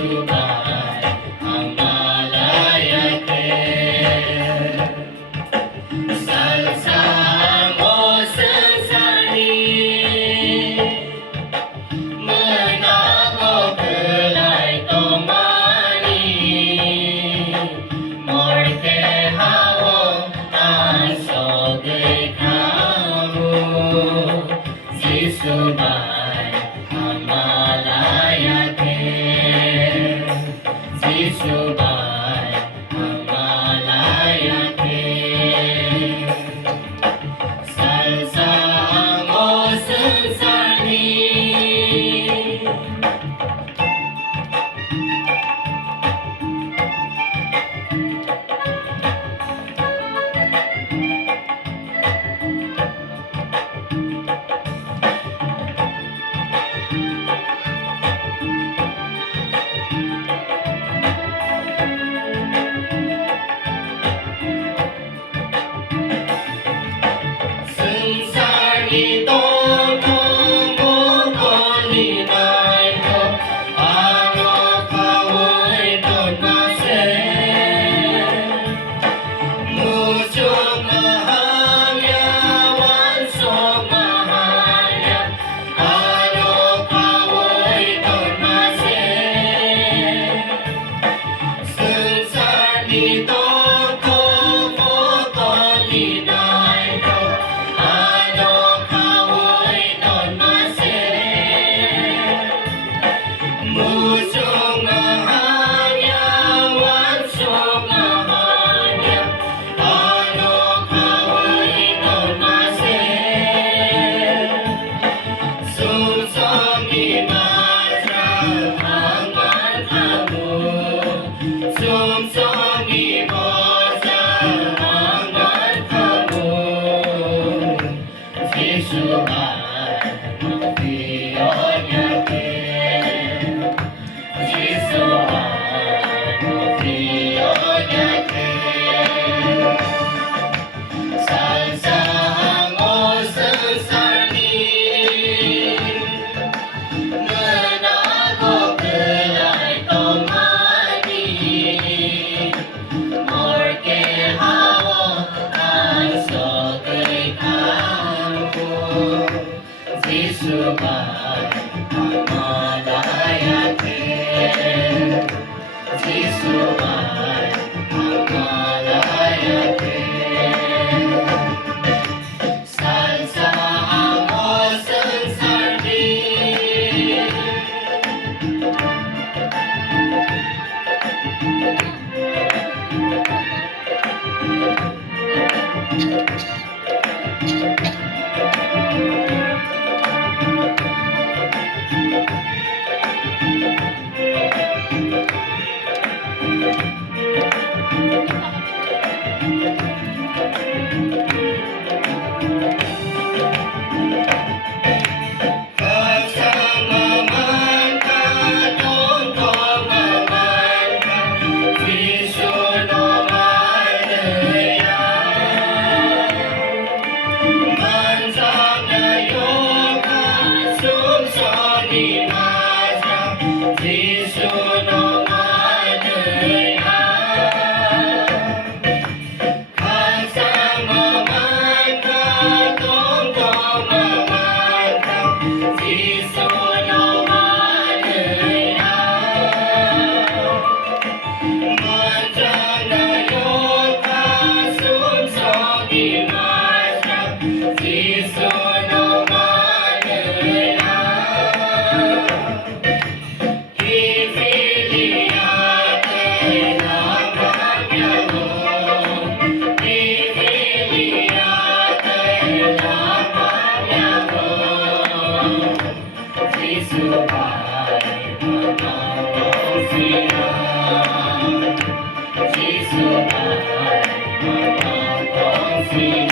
Subhan Amalayate Salsa mo sensari Menako belai tomani Morke hao aso kamu Si Subhan Amalayate Si Subhan Amalayate Salsa mo sensani Sensari todo mokolinay ko Ano kawoy don mase Mucho mahalya wanso mahalya Ano kawoy don mase Sensari todo mokolinay ko Ano kawoy don mase Mucho mahalya wanso mahalya Ano kawoy don mase Sumsami masa hangman kamu Sumsami masa hangman kamu Si Subhan Mafiyonyate Si Subhan Mafiyonyate Salsa mo sensani Menako belai tomani Morke hao aso kamu Si Subhan Amalayate Si Subhan Amalayate Salsa mo sensari Jesus,